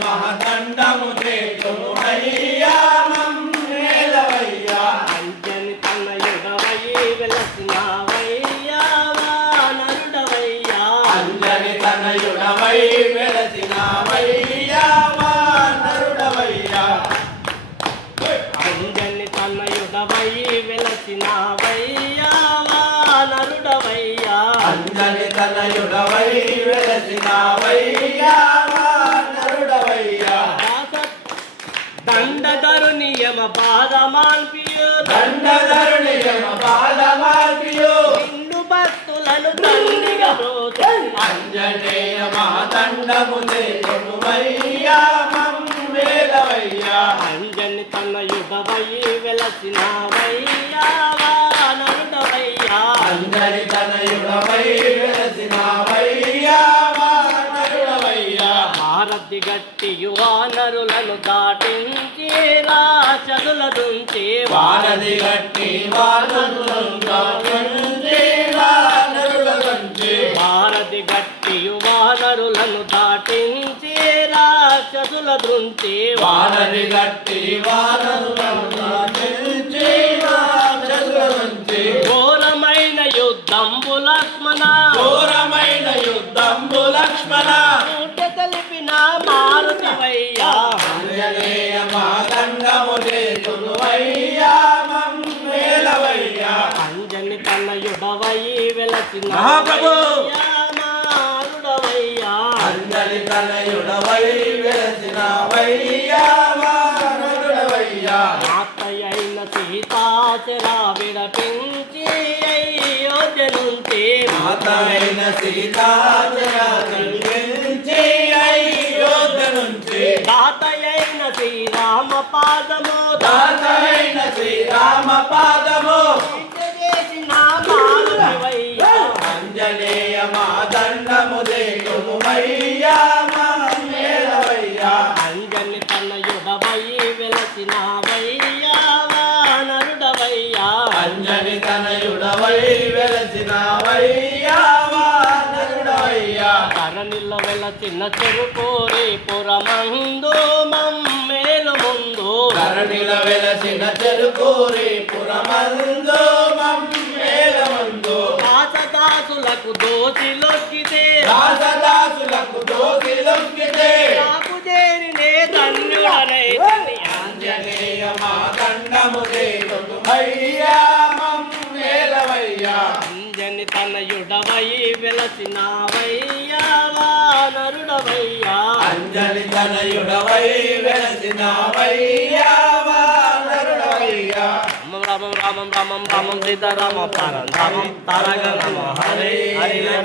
మహదండము చేతుమయ్యా మమ్మేలవయ్యా అంజని తనయుడవై వెలసినావయ్యా వానరుడవయ్యా అంజని తనయుడవై వెలసినావయ్యా వానరుడవయ్యా అంజని తనయుడవై వెలసినావయ్యా వానరుడవయ్యా అంజని తనయుడవై వెలసినావయ్యా వానరుడవయ్యా దండధరుని యమ పాదమాల్పియు దండధరుని యమ పాదమాల్పియు నిన్ను భక్తులను దండిగా అంజనేయ మహదండము చేతుమయ్యా మమ్మేలవయ్యా అంజని తనయుడవై వెలసినావయ్యా వానరుడవయ్యా అంజని తనయుడవై వెలసినావయ్యా వానరుడవయ్యా భారతి గట్టియు వానరులను దాటించి రాచదుల దుంచి వానది గట్టి వానరులను దాటించి వానరులనుంచి భారతి గట్టియు వానరులను దాటించి రాచదుల దృంచి వానది గట్టి వానరులను దాటించి రాచదులనుంచి ఘోరమైన యుద్ధంబు లక్ష్మణ ఘోరమైన యుద్ధంబు లక్ష్మణ తెలిపిన మారుతివయ్యా అంజనేయ మహదండము చేతుమయ్యా మమ్మేలవయ్యా అంజని తనయుడవై వెలసిన మహాప్రభు! మారుడవయ్యా అంజని తనయుడవై వెలసినావయ్యా వానరుడవయ్యా మాతయైన సీతాచరా విడపించి అయోధ్య నుంచి మాతైన సీతాచరించి అయోధ్య నుంచి దాతయైన శ్రీరామ పాదము దాతైన శ్రీరామ పాదము చేసిన మారుతివయ్యా అంజనేయ మహదండము చేతుమయ్యా మమ్మేలవయ్యా అంజని తనయుడవై వెలసినావయ్యా వానరుడవయ్యా అంజని తనయుడవై వెలసినావయ్యా వానరుడవయ్యా ధరణిలో వెలసిన చెరుకోరి పురమందు మమ్మేలు ముందు ధరణిల వెలసిన చెరుకూరి పురమందు మమ్మేల ముందు దాసదాసులకు దోషిలొక్కితే దాసదాసులకు దోషిలొక్కితే నాకు చేరినే ధన్యుడనై ఆంజనేయ మహదండము చేతుమయ్యా మమ్మేలవయ్యా అంజని తనయుడవై వెలసినావయ్యా వానరుడవయ్యా అంజని తనయుడవై వెలసినావయ్యా వానరుడవయ్యా రామం రామం రామం రామం సీతారామ పరం రామం తారక నమ హరే హరి హరి